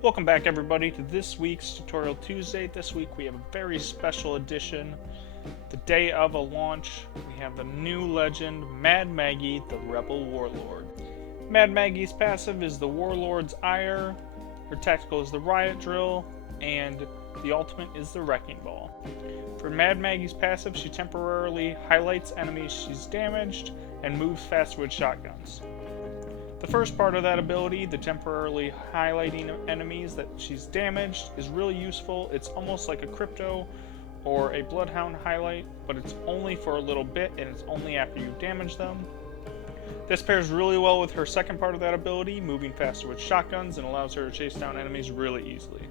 Welcome back everybody to this week's Tutorial Tuesday. This week we have a very special edition. The day of a launch, we have the new legend, Mad Maggie, the Rebel Warlord. Mad Maggie's passive is the Warlord's Ire, her tactical is the Riot Drill, and the ultimate is the Wrecking Ball. For Mad Maggie's passive, she temporarily highlights enemies she's damaged and moves faster with shotguns. The first part of that ability, the temporarily highlighting enemies that she's damaged, is really useful. It's almost like a Crypto or a Bloodhound highlight, but it's only for a little bit and it's only after you damage them. This pairs really well with her second part of that ability, moving faster with shotguns, and allows her to chase down enemies really easily.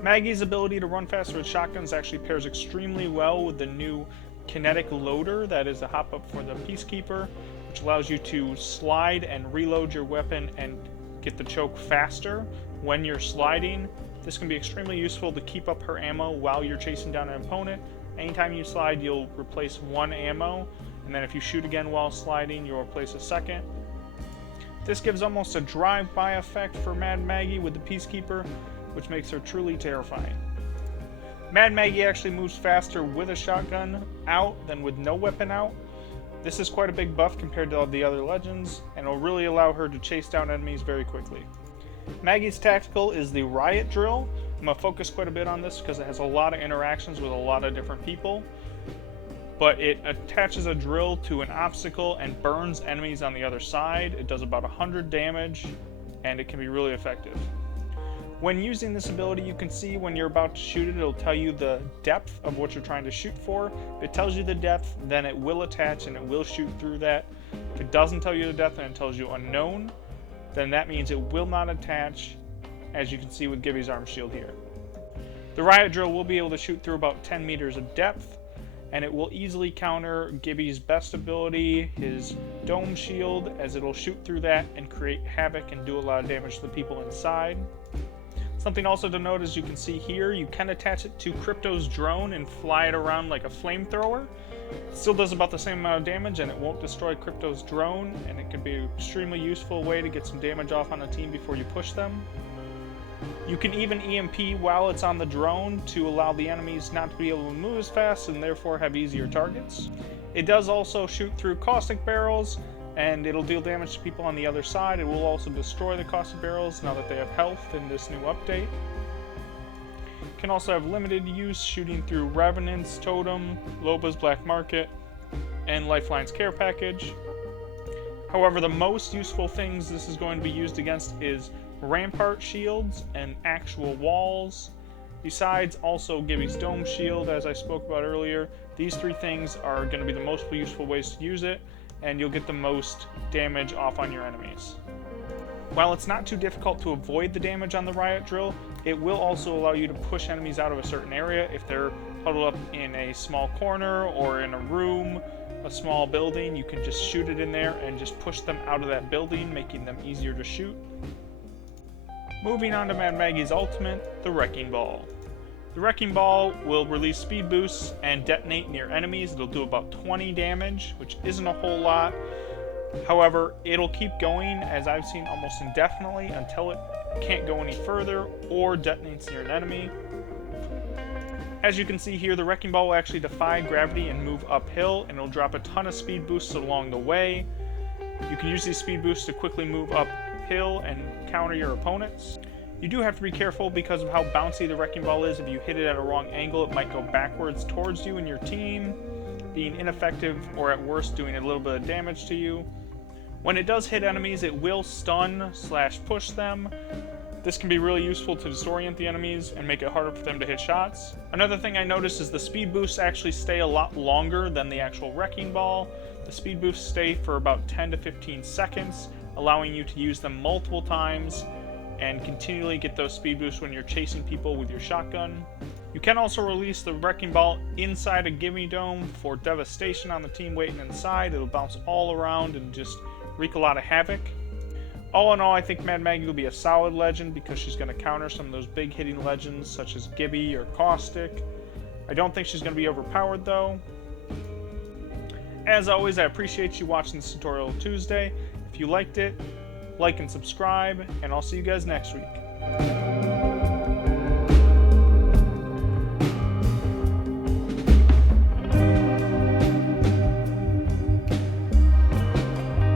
Maggie's ability to run faster with shotguns actually pairs extremely well with the new kinetic loader that is a hop-up for the Peacekeeper, which allows you to slide and reload your weapon and get the choke faster when you're sliding. This can be extremely useful to keep up her ammo while you're chasing down an opponent. Anytime you slide, you'll replace one ammo, and then if you shoot again while sliding, you'll replace a second. This gives almost a drive-by effect for Mad Maggie with the Peacekeeper, which makes her truly terrifying. Mad Maggie actually moves faster with a shotgun out than with no weapon out. This is quite a big buff compared to the other legends, and will really allow her to chase down enemies very quickly. Maggie's tactical is the Riot Drill. I'm going to focus quite a bit on this because it has a lot of interactions with a lot of different people. But it attaches a drill to an obstacle and burns enemies on the other side. It does about 100 damage, and it can be really effective. When using this ability, you can see when you're about to shoot it, it'll tell you the depth of what you're trying to shoot for. If it tells you the depth, then it will attach and it will shoot through that. If it doesn't tell you the depth and it tells you unknown, then that means it will not attach, as you can see with Gibby's arm shield here. The Riot Drill will be able to shoot through about 10 meters of depth, and it will easily counter Gibby's best ability, his dome shield, as it'll shoot through that and create havoc and do a lot of damage to the people inside. Something also to note, as you can see here, you can attach it to Crypto's drone and fly it around like a flamethrower. It still does about the same amount of damage, and it won't destroy Crypto's drone, and it can be an extremely useful way to get some damage off on a team before you push them. You can even EMP while it's on the drone to allow the enemies not to be able to move as fast and therefore have easier targets. It does also shoot through caustic barrels, and it'll deal damage to people on the other side. It will also destroy the caustic barrels now that they have health in this new update. It can also have limited use, shooting through Revenant's Totem, Loba's Black Market, and Lifeline's Care Package. However, the most useful things this is going to be used against is Rampart Shields and actual walls. Besides also Gibby's Dome Shield, as I spoke about earlier. These three things are going to be the most useful ways to use it, and you'll get the most damage off on your enemies. While it's not too difficult to avoid the damage on the Riot Drill, it will also allow you to push enemies out of a certain area. If they're huddled up in a small corner or in a room, a small building, you can just shoot it in there and just push them out of that building, making them easier to shoot. Moving on to Mad Maggie's ultimate, the Wrecking Ball. The Wrecking Ball will release speed boosts and detonate near enemies. It'll do about 20 damage, which isn't a whole lot. However, it'll keep going, as I've seen, almost indefinitely until it can't go any further or detonates near an enemy. As you can see here, the Wrecking Ball will actually defy gravity and move uphill, and it'll drop a ton of speed boosts along the way. You can use these speed boosts to quickly move uphill and counter your opponents. You do have to be careful because of how bouncy the Wrecking Ball is. If you hit it at a wrong angle, it might go backwards towards you and your team, being ineffective or at worst doing a little bit of damage to you. When it does hit enemies, it will stun/push them. This can be really useful to disorient the enemies and make it harder for them to hit shots. Another thing I noticed is the speed boosts actually stay a lot longer than the actual Wrecking Ball. The speed boosts stay for about 10 to 15 seconds, allowing you to use them multiple times and continually get those speed boosts when you're chasing people with your shotgun. You can also release the Wrecking Ball inside a Gimme Dome for devastation on the team waiting inside. It'll bounce all around and just wreak a lot of havoc. All in all, I think Mad Maggie will be a solid legend because she's going to counter some of those big hitting legends such as Gibby or Caustic. I don't think she's going to be overpowered though. As always, I appreciate you watching this Tutorial Tuesday. If you liked it, like and subscribe, and I'll see you guys next week.